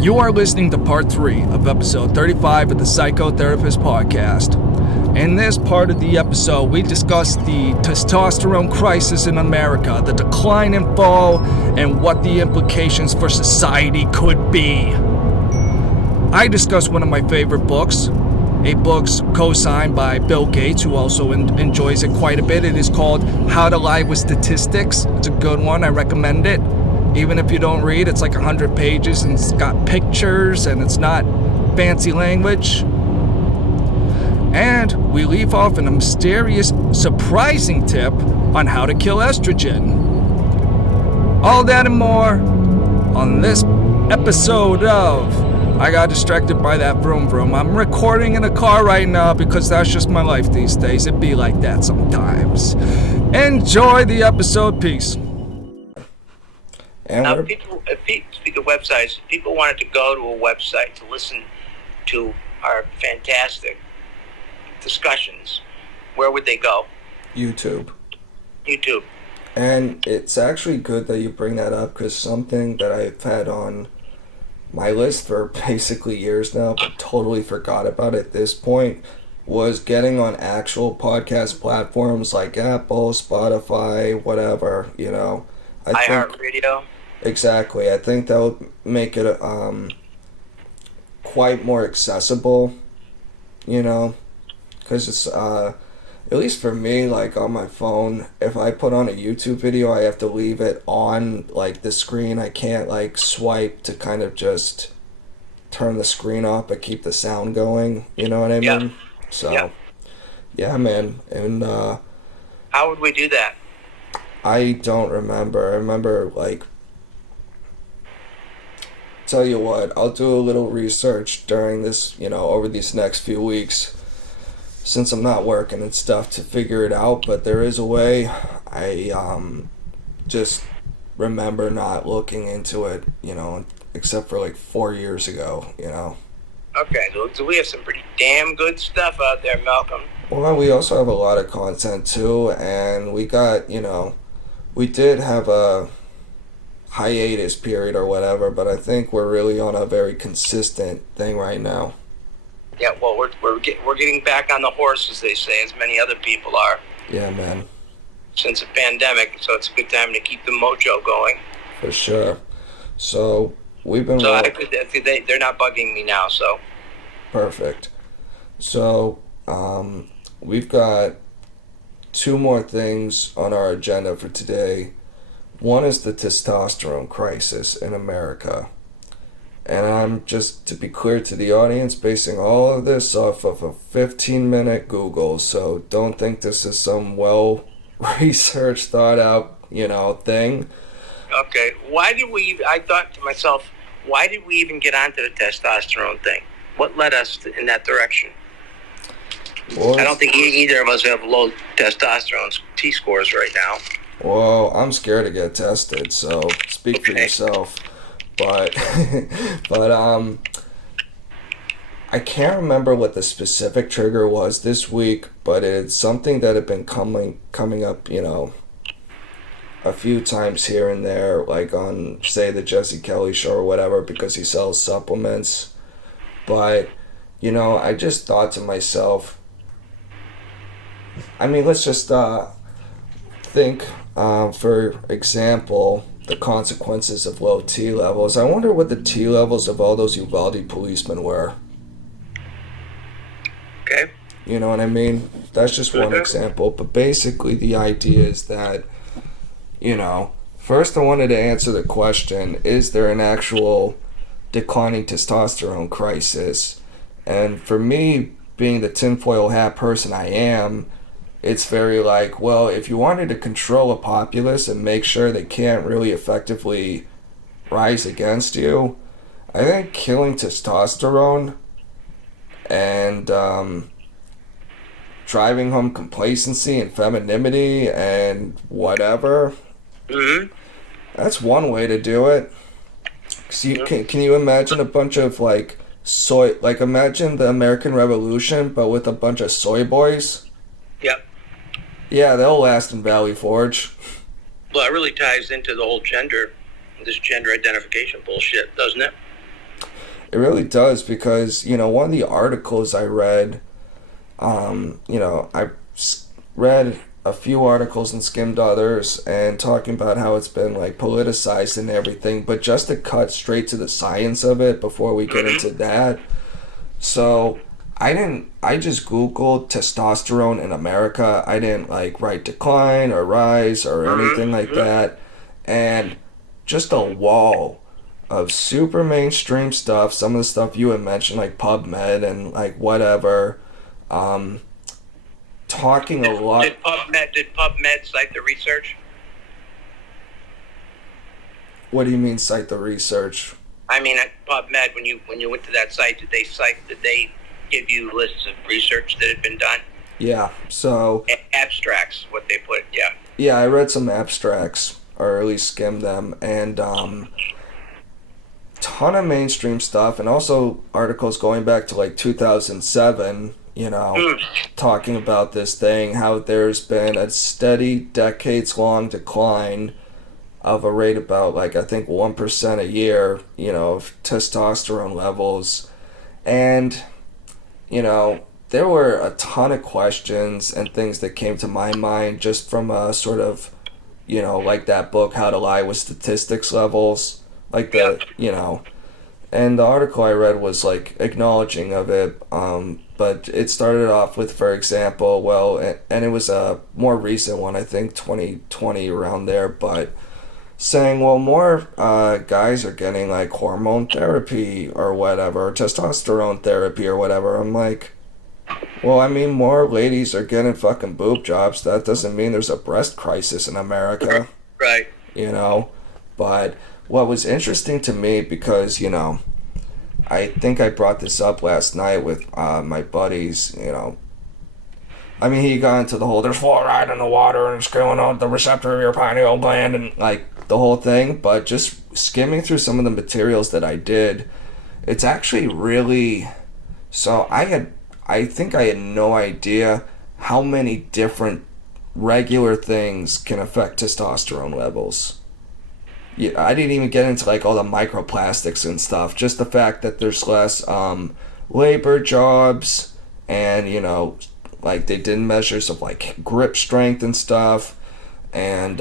You are listening to part 3 of episode 35 of the Psychotherapist Podcast. In this part of the episode, we discuss the testosterone crisis in America, the decline and fall, and what the implications for society could be. I discuss one of my favorite books, a book co-signed by Bill Gates, who also enjoys it quite a bit. It is called How to Lie with Statistics. It's a good one. I recommend it. Even if you don't read, it's like 100 pages and it's got pictures and it's not fancy language. And we leave off in a mysterious, surprising tip on how to kill estrogen. All that and more on this episode of I got distracted by that vroom vroom. I'm recording in a car right now because that's just my life these days. It be like that sometimes. Enjoy the episode. Peace. And now, speak of websites, if people wanted to go to a website to listen to our fantastic discussions, where would they go? YouTube. And it's actually good that you bring that up, because something that I've had on my list for basically years now, but totally forgot about at this point, was getting on actual podcast platforms like Apple, Spotify, whatever, you know. iHeartRadio. Exactly. I think that would make it quite more accessible, you know, because it's, at least for me, like on my phone, if I put on a YouTube video, I have to leave it on, like, the screen. I can't, like, swipe to kind of just turn the screen off but keep the sound going, you know what I mean? So, yeah, man. And, how would we do that? I don't remember. I remember, like, tell you what, I'll do a little research during this, you know, over these next few weeks, since I'm not working and stuff, to figure it out. But there is a way. I just remember not looking into it, you know, except for like 4 years ago, you know. Okay, so we have some pretty damn good stuff out there, Malcolm. Well, we also have a lot of content too, and we got, you know, we did have a hiatus period or whatever, but I think we're really on a very consistent thing right now. Yeah, well, we're getting back on the horse, as they say, as many other people are. Yeah, man. Since the pandemic, so it's a good time to keep the mojo going. For sure. So we've been. So they're not bugging me now. So. Perfect. So we've got 2 more things on our agenda for today. One is the testosterone crisis in America. And I'm, just to be clear to the audience, basing all of this off of a 15-minute Google. So don't think this is some well-researched, thought-out, you know, thing. Okay. I thought to myself, why did we even get onto the testosterone thing? What led us in that direction? Well, I don't think either of us have low testosterone T-scores right now. Well, I'm scared to get tested, so speak for yourself. But I can't remember what the specific trigger was this week, but it's something that had been coming up, you know, a few times here and there, like on, say, the Jesse Kelly show or whatever, because he sells supplements. But, you know, I just thought to myself, I mean, let's just think, for example, the consequences of low T levels. I wonder what the T levels of all those Uvalde policemen were. Okay. You know what I mean? That's just one example. But basically the idea is that, you know, first I wanted to answer the question, is there an actual declining testosterone crisis? And for me, being the tinfoil hat person I am, it's very like, well, if you wanted to control a populace and make sure they can't really effectively rise against you, I think killing testosterone and driving home complacency and femininity and whatever, that's one way to do it. So can you imagine a bunch of like imagine the American Revolution but with a bunch of soy boys? Yep. Yeah, they'll last in Valley Forge. Well, it really ties into the whole gender identification bullshit, doesn't it? It really does because, one of the articles I read, read a few articles and skimmed others and talking about how it's been like politicized and everything, but just to cut straight to the science of it before we get into that. So I just Googled testosterone in America. I didn't like write decline or rise or anything like that. And just a wall of super mainstream stuff, some of the stuff you had mentioned, like PubMed and like whatever, talking a lot. Did PubMed cite the research? What do you mean cite the research? I mean, at PubMed, when you went to that site, did they give you lists of research that had been done? Yeah, so... Abstracts, what they put, yeah. Yeah, I read some abstracts, or at least skimmed them, and ton of mainstream stuff, and also articles going back to like 2007, talking about this thing, how there's been a steady decades-long decline of a rate about like I think 1% a year, of testosterone levels. And, there were a ton of questions and things that came to my mind just from a sort of, like that book, How to Lie with Statistics Levels. Like and the article I read was like acknowledging of it, but it started off with, for example, and it was a more recent one, I think 2020 around there, but saying, well, more guys are getting like hormone therapy or whatever, testosterone therapy or whatever. I'm like, well, I mean, more ladies are getting fucking boob jobs. That doesn't mean there's a breast crisis in America. Right. But what was interesting to me, because, I think I brought this up last night with my buddies, I mean, he got into the whole, there's fluoride in the water and it's going on the receptor of your pineal gland and like the whole thing, but just skimming through some of the materials that I did, it's actually really, so I think I had no idea how many different regular things can affect testosterone levels. Yeah, I didn't even get into like all the microplastics and stuff, just the fact that there's less labor jobs and, like they did measures of like grip strength and stuff, and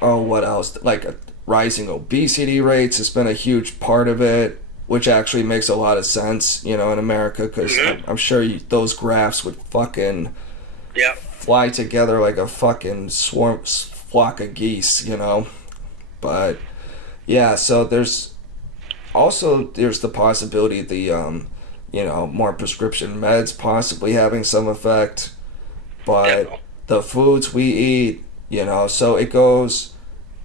what else? Like rising obesity rates has been a huge part of it, which actually makes a lot of sense, in America, because I'm sure those graphs would fucking fly together like a fucking flock of geese, But yeah, so there's the possibility of the more prescription meds possibly having some effect, but the foods we eat, so it goes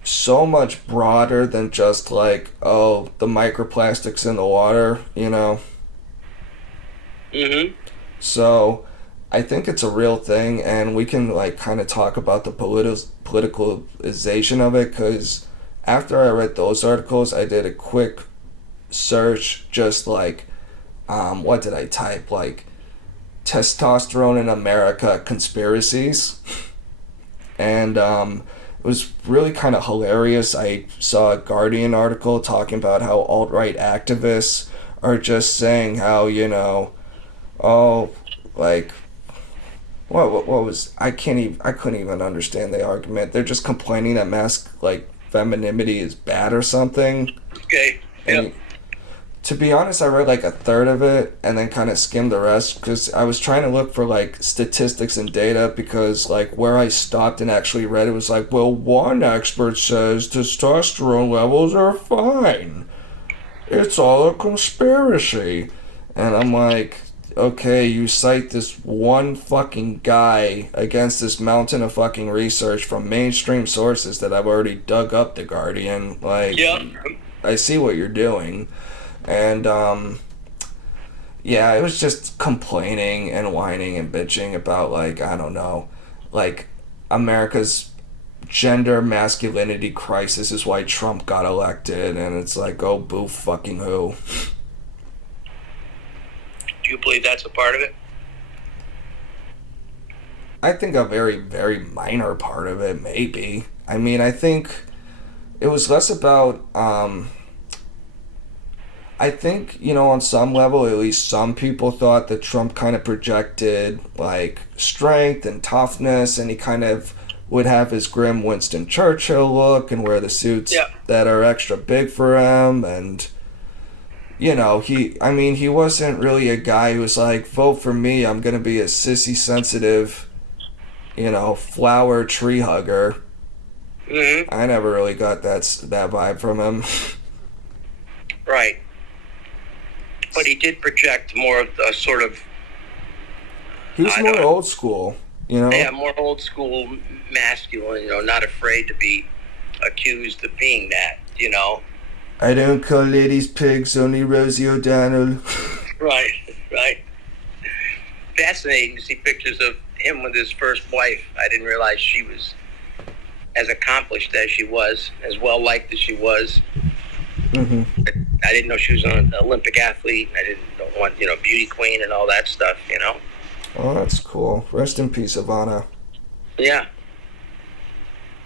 so much broader than just like, oh, the microplastics in the water, So I think it's a real thing, and we can like kind of talk about the politicalization of it, because after I read those articles, I did a quick search, just like, what did I type? Like, testosterone in America conspiracies. And it was really kind of hilarious. I saw a Guardian article talking about how alt-right activists are just saying how, what was, I couldn't even understand the argument. They're just complaining that femininity is bad or something. Okay. And to be honest, I read like a third of it and then kind of skimmed the rest, because I was trying to look for like statistics and data, because like where I stopped and actually read it was like, well, one expert says testosterone levels are fine. It's all a conspiracy. And I'm like, okay, you cite this one fucking guy against this mountain of fucking research from mainstream sources that I've already dug up, the Guardian. Like, I see what you're doing. And, it was just complaining and whining and bitching about, like, I don't know, like, America's gender masculinity crisis is why Trump got elected, and it's like, oh, boo fucking who. Do you believe that's a part of it? I think a very, very minor part of it, maybe. I mean, I think it was less about, I think, on some level, at least some people thought that Trump kind of projected, like, strength and toughness, and he kind of would have his grim Winston Churchill look and wear the suits that are extra big for him, and, he wasn't really a guy who was like, vote for me, I'm going to be a sissy-sensitive, flower tree hugger. Mm-hmm. I never really got that vibe from him. Right. But he did project more of the sort of... He was more old school, Yeah, more old school, masculine, not afraid to be accused of being that, I don't call ladies pigs, only Rosie O'Donnell. Right. Fascinating to see pictures of him with his first wife. I didn't realize she was as accomplished as she was, as well-liked as she was. Mm-hmm. I didn't know she was an Olympic athlete. I don't want, beauty queen and all that stuff, Oh, that's cool. Rest in peace, Ivana. Yeah.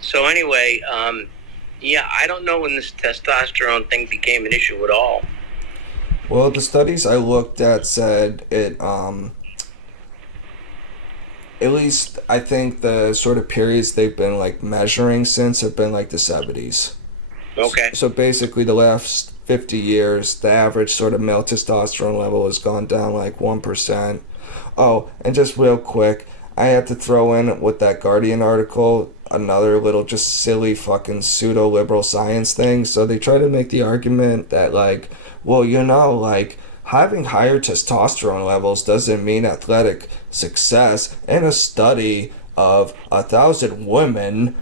So anyway, I don't know when this testosterone thing became an issue at all. Well, the studies I looked at said it, at least I think the sort of periods they've been, like, measuring since have been, like, the 70s. Okay. So basically the last 50 years, the average sort of male testosterone level has gone down like 1%. Oh, and just real quick, I had to throw in with that Guardian article another little just silly fucking pseudo-liberal science thing. So they try to make the argument that, like, well, like, having higher testosterone levels doesn't mean athletic success. In a study of 1,000 women,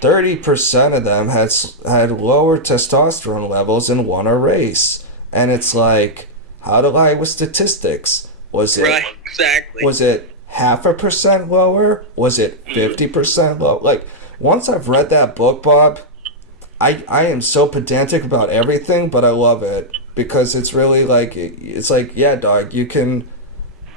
30% of them had lower testosterone levels and won a race. And it's like, how to lie with statistics? Was it right? Exactly. Was it 0.5% lower? Was it 50% low? Like, once I've read that book, Bob, I am so pedantic about everything, but I love it because it's really like, yeah, dog, you can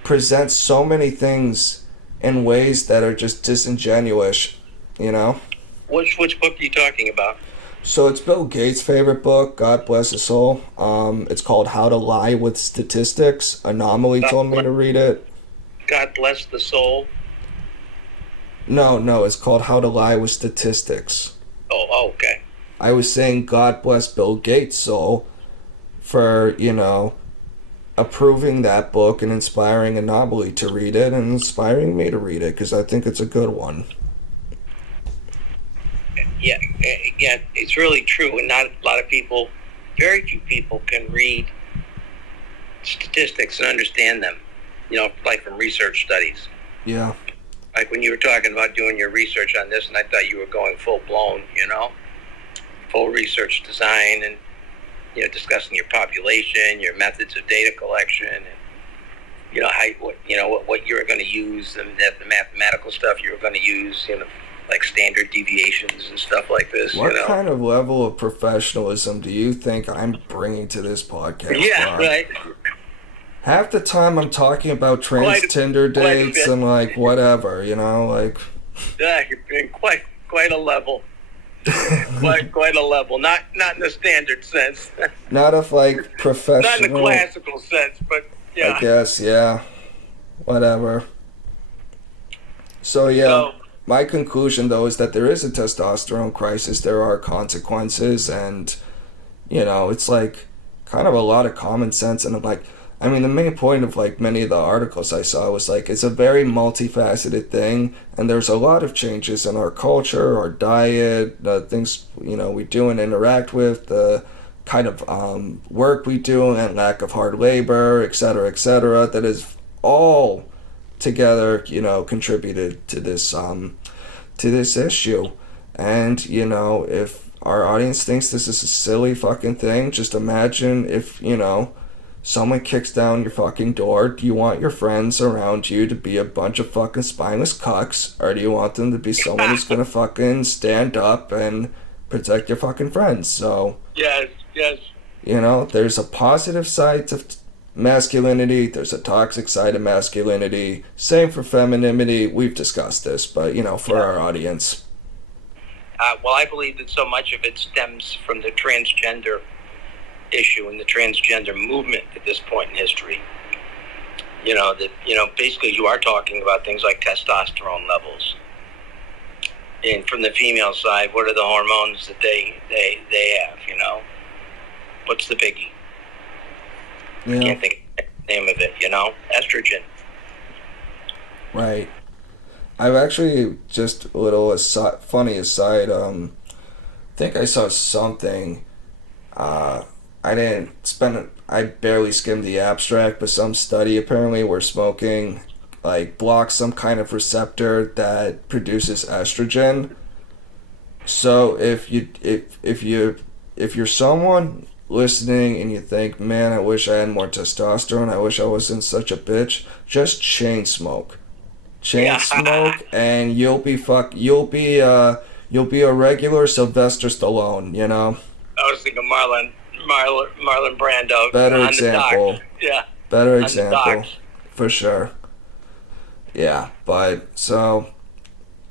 present so many things in ways that are just disingenuous, Which book are you talking about? So it's Bill Gates' favorite book, God Bless His Soul. It's called How to Lie with Statistics. Anomaly told me to read it. God Bless the Soul? No, it's called How to Lie with Statistics. Oh, okay. I was saying God bless Bill Gates' soul for, approving that book and inspiring Anomaly to read it and inspiring me to read it because I think it's a good one. Yeah, it's really true, and not a lot of people, very few people can read statistics and understand them, like from research studies. Yeah. Like when you were talking about doing your research on this, and I thought you were going full-blown, full research design and, discussing your population, your methods of data collection, and, what you were going to use, and the mathematical stuff you were going to use, like standard deviations and stuff like this. What kind of level of professionalism do you think I'm bringing to this podcast? Yeah, Bob? right. Half the time I'm talking about Tinder dates and like whatever, like. Yeah, you're being quite a level. quite a level. Not in the standard sense. Not of like professional. Not in the classical sense, but yeah. I guess, yeah. Whatever. So yeah. My conclusion, though, is that there is a testosterone crisis. There are consequences, and, it's like kind of a lot of common sense. And I'm like, the main point of like many of the articles I saw was like, it's a very multifaceted thing, and there's a lot of changes in our culture, our diet, the things, we do and interact with, the kind of work we do, and lack of hard labor, et cetera, that is all together, contributed to this issue. And, if our audience thinks this is a silly fucking thing, just imagine if, someone kicks down your fucking door. Do you want your friends around you to be a bunch of fucking spineless cucks, or do you want them to be someone who's gonna fucking stand up and protect your fucking friends? So yes, there's a positive side to masculinity, there's a toxic side of masculinity, same for femininity. We've discussed this, but for our audience, well, I believe that so much of it stems from the transgender issue in the transgender movement at this point in history. Basically you are talking about things like testosterone levels. And from the female side, what are the hormones that they have, What's the biggie? Yeah. I can't think of the name of it, estrogen. Right. I've actually, just a little funny aside, I think I saw something, I barely skimmed the abstract, but some study apparently where smoking blocks some kind of receptor that produces estrogen. So if you're someone listening and you think, man, I wish I had more testosterone, I wish I wasn't such a bitch, just chain smoke. Smoke, and you'll be a regular Sylvester Stallone, I was thinking Marlon Brando. Better example. Yeah. Better example, for sure. Yeah, but so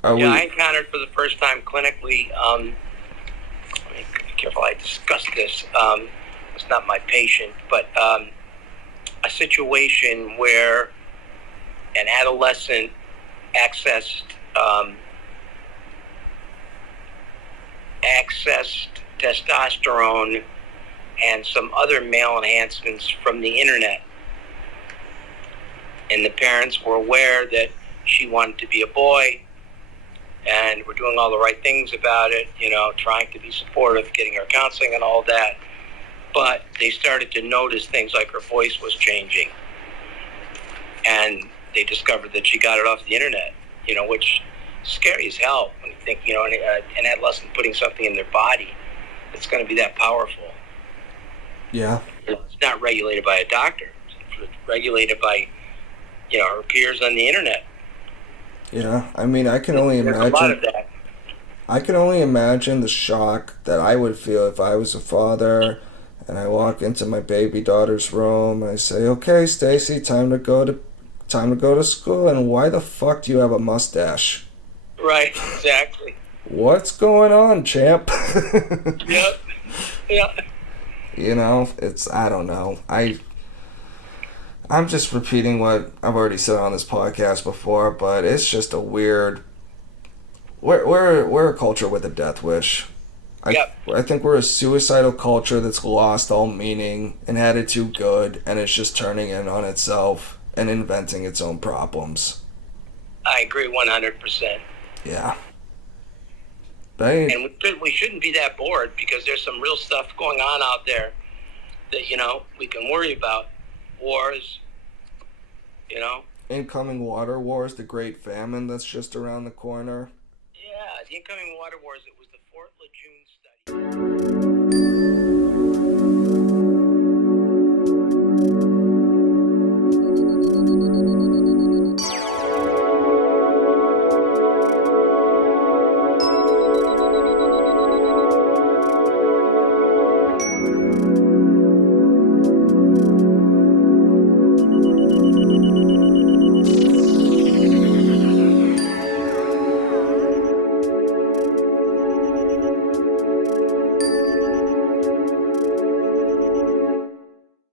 I encountered for the first time clinically. Let me be careful. I discuss this. It's not my patient, but a situation where an adolescent accessed testosterone and some other male enhancements from the internet. And the parents were aware that she wanted to be a boy and were doing all the right things about it, trying to be supportive, getting her counseling and all that. But they started to notice things like her voice was changing. And they discovered that she got it off the internet, which is scary as hell when you think, an adolescent putting something in their body that's going to be that powerful. Yeah. It's not regulated by a doctor. It's regulated by, her peers on the internet. Yeah, I mean, I can only imagine. There's a lot of that. I can only imagine the shock that I would feel if I was a father and I walk into my baby daughter's room and I say, "Okay, Stacy, time to go to school, and why the fuck do you have a mustache?" Right, exactly. What's going on, champ? Yep. Yeah. I don't know. I'm just repeating what I've already said on this podcast before, but it's just a weird. We're a culture with a death wish. I think we're a suicidal culture that's lost all meaning and had it too good, and it's just turning in on itself and inventing its own problems. I agree 100%. Yeah. And we shouldn't be that bored, because there's some real stuff going on out there that, we can worry about. Wars, Incoming water wars, the Great Famine that's just around the corner. Yeah, the incoming water wars, it was the Fort Lejeune study.